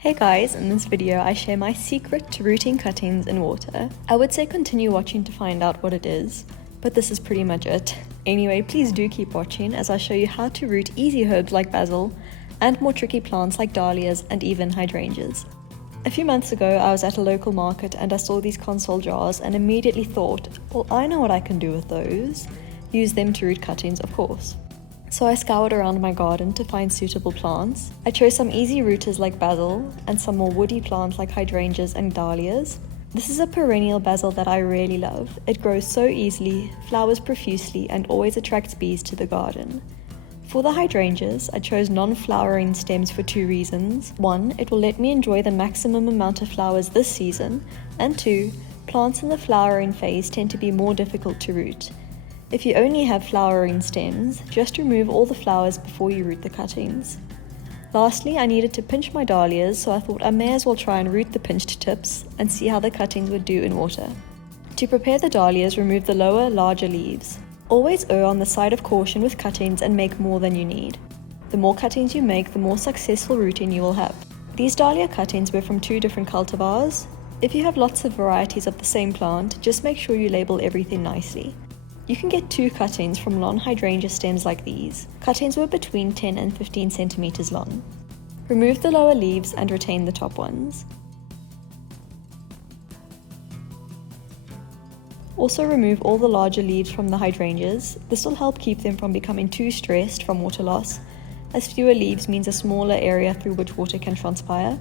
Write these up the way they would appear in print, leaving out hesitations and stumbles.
Hey guys, in this video I share my secret to rooting cuttings in water. I would say continue watching to find out what it is, but this is pretty much it. Anyway, please do keep watching as I show you how to root easy herbs like basil and more tricky plants like dahlias and even hydrangeas. A few months ago I was at a local market and I saw these Consol jars and immediately thought, well, I know what I can do with those. Use them to root cuttings, of course. So I scoured around my garden to find suitable plants. I chose some easy rooters like basil and some more woody plants like hydrangeas and dahlias. This is a perennial basil that I really love. It grows so easily, flowers profusely, and always attracts bees to the garden. For the hydrangeas, I chose non-flowering stems for two reasons. One, it will let me enjoy the maximum amount of flowers this season, and two, plants in the flowering phase tend to be more difficult to root. If you only have flowering stems, just remove all the flowers before you root the cuttings. Lastly, I needed to pinch my dahlias, so I thought I may as well try and root the pinched tips and see how the cuttings would do in water. To prepare the dahlias, remove the lower, larger leaves. Always err on the side of caution with cuttings and make more than you need. The more cuttings you make, the more successful rooting you will have. These dahlia cuttings were from two different cultivars. If you have lots of varieties of the same plant, just make sure you label everything nicely. You can get two cuttings from non-hydrangea stems like these. Cuttings were between 10 and 15 centimeters long. Remove the lower leaves and retain the top ones. Also remove all the larger leaves from the hydrangeas. This will help keep them from becoming too stressed from water loss, as fewer leaves means a smaller area through which water can transpire.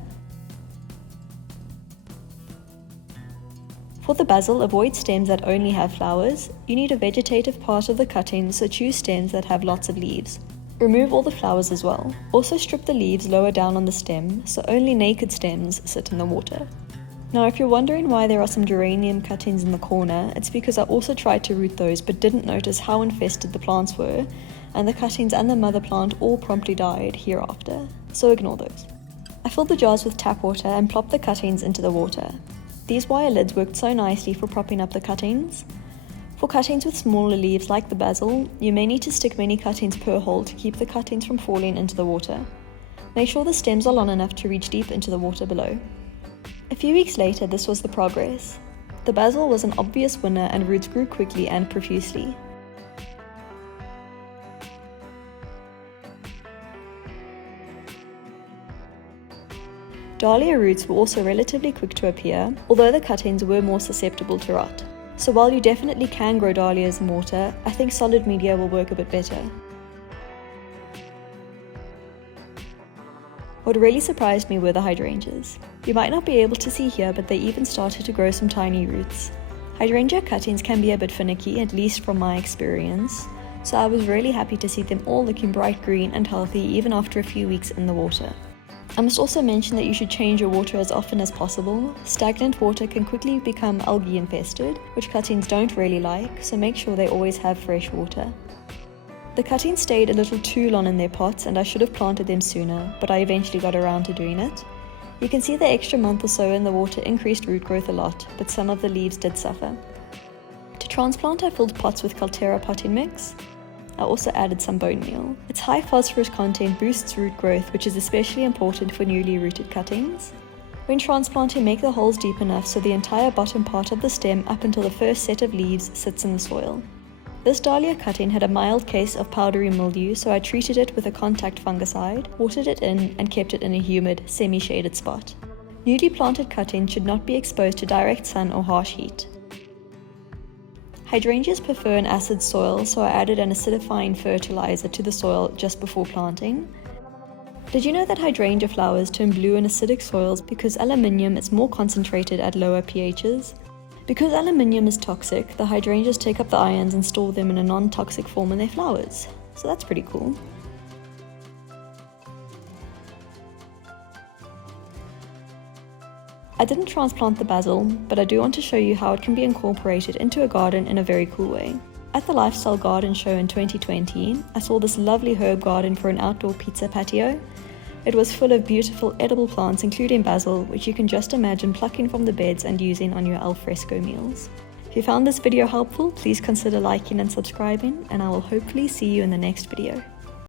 For the basil, avoid stems that only have flowers. You need a vegetative part of the cutting, so choose stems that have lots of leaves. Remove all the flowers as well. Also strip the leaves lower down on the stem, so only naked stems sit in the water. Now if you're wondering why there are some geranium cuttings in the corner, it's because I also tried to root those but didn't notice how infested the plants were, and the cuttings and the mother plant all promptly died hereafter, so ignore those. I filled the jars with tap water and plopped the cuttings into the water. These wire lids worked so nicely for propping up the cuttings. For cuttings with smaller leaves like the basil, you may need to stick many cuttings per hole to keep the cuttings from falling into the water. Make sure the stems are long enough to reach deep into the water below. A few weeks later, this was the progress. The basil was an obvious winner and roots grew quickly and profusely. Dahlia roots were also relatively quick to appear, although the cuttings were more susceptible to rot. So while you definitely can grow dahlias in water, I think solid media will work a bit better. What really surprised me were the hydrangeas. You might not be able to see here, but they even started to grow some tiny roots. Hydrangea cuttings can be a bit finicky, at least from my experience, so I was really happy to see them all looking bright green and healthy even after a few weeks in the water. I must also mention that you should change your water as often as possible. Stagnant water can quickly become algae infested, which cuttings don't really like, so make sure they always have fresh water. The cuttings stayed a little too long in their pots and I should have planted them sooner, but I eventually got around to doing it. You can see the extra month or so in the water increased root growth a lot, but some of the leaves did suffer. To transplant, I filled pots with Caltera potting mix. I also added some bone meal. Its high phosphorus content boosts root growth, which is especially important for newly rooted cuttings. When transplanting, make the holes deep enough so the entire bottom part of the stem up until the first set of leaves sits in the soil. This dahlia cutting had a mild case of powdery mildew, so I treated it with a contact fungicide, watered it in, and kept it in a humid, semi-shaded spot. Newly planted cuttings should not be exposed to direct sun or harsh heat. Hydrangeas prefer an acid soil, so I added an acidifying fertilizer to the soil just before planting. Did you know that hydrangea flowers turn blue in acidic soils because aluminium is more concentrated at lower pHs? Because aluminium is toxic, the hydrangeas take up the ions and store them in a non-toxic form in their flowers. So that's pretty cool. I didn't transplant the basil, but I do want to show you how it can be incorporated into a garden in a very cool way. At the Lifestyle Garden Show in 2020, I saw this lovely herb garden for an outdoor pizza patio. It was full of beautiful edible plants including basil, which you can just imagine plucking from the beds and using on your alfresco meals. If you found this video helpful, please consider liking and subscribing, and I will hopefully see you in the next video.